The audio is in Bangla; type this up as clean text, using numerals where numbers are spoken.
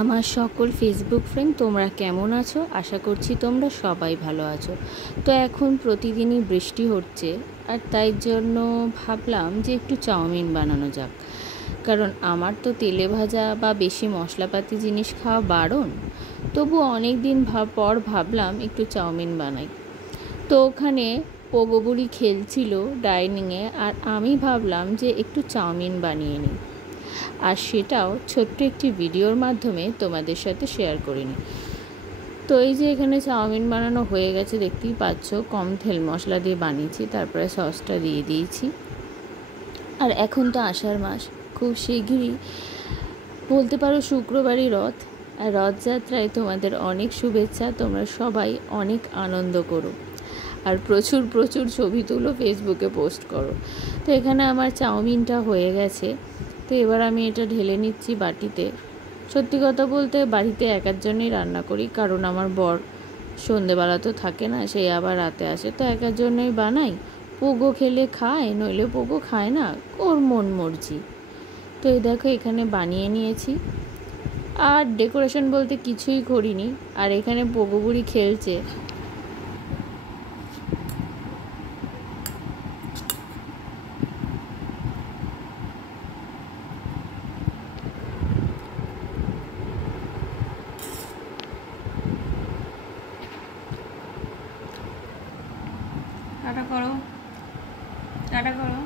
আমার সকল ফেসবুক ফ্রেন্ড তোমরা কেমন আছো? আশা করছি তোমরা সবাই ভালো আছো। তো এখন প্রতিদিনই বৃষ্টি হচ্ছে, আর তাই জন্য ভাবলাম যে একটু চাউমিন বানানো যাক। কারণ আমার তো তেলে ভাজা বা বেশি মশলাপাতি জিনিস খাওয়া বারণ। তবু অনেক দিন পর ভাবলাম একটু চাউমিন বানাই। তো ওখানে পোগোবুড়ি খেলছিল ডাইনিংয়ে, আর আমি ভাবলাম যে একটু চাউমিন বানিয়ে নিই, আর সেটাও ছোট্ট একটি ভিডিওর মাধ্যমে তোমাদের সাথে শেয়ার করে নিই। তো এই যে এখানে চাউমিন বানানো হয়ে গেছে, দেখতেই পাচ্ছ। কম তেল মশলা দিয়ে বানিয়েছি, তারপরে সসটা দিয়ে দিয়েছি। আর এখন তো আষাঢ় মাস, খুব শিগগিরই বলতে পারো শুক্রবারই রথ। আর রথযাত্রায় তোমাদের অনেক শুভেচ্ছা। তোমরা সবাই অনেক আনন্দ করো, আর প্রচুর প্রচুর ছবি তুলো, ফেসবুকে পোস্ট করো। তো এখানে আমার চাউমিনটা হয়ে গেছে। তো এবার আমি এটা ঢেলে নিচ্ছি বাটিতে। সত্যি কথা বলতে বাড়িতে একার জন্যই রান্না করি, কারণ আমার বর সন্ধেবেলা তো থাকে না, সেই আবার রাতে আসে, তো একার জন্যই বানাই। পোগো খেলে খায়, নইলে পোগো খায় না, ওর মন মর্জি। তো এই দেখো এখানে বানিয়ে নিয়েছি, আর ডেকোরেশন বলতে কিছুই করিনি। আর এখানে পোগো বুড়ি খেলছে। টাটা করো, টাটা করো।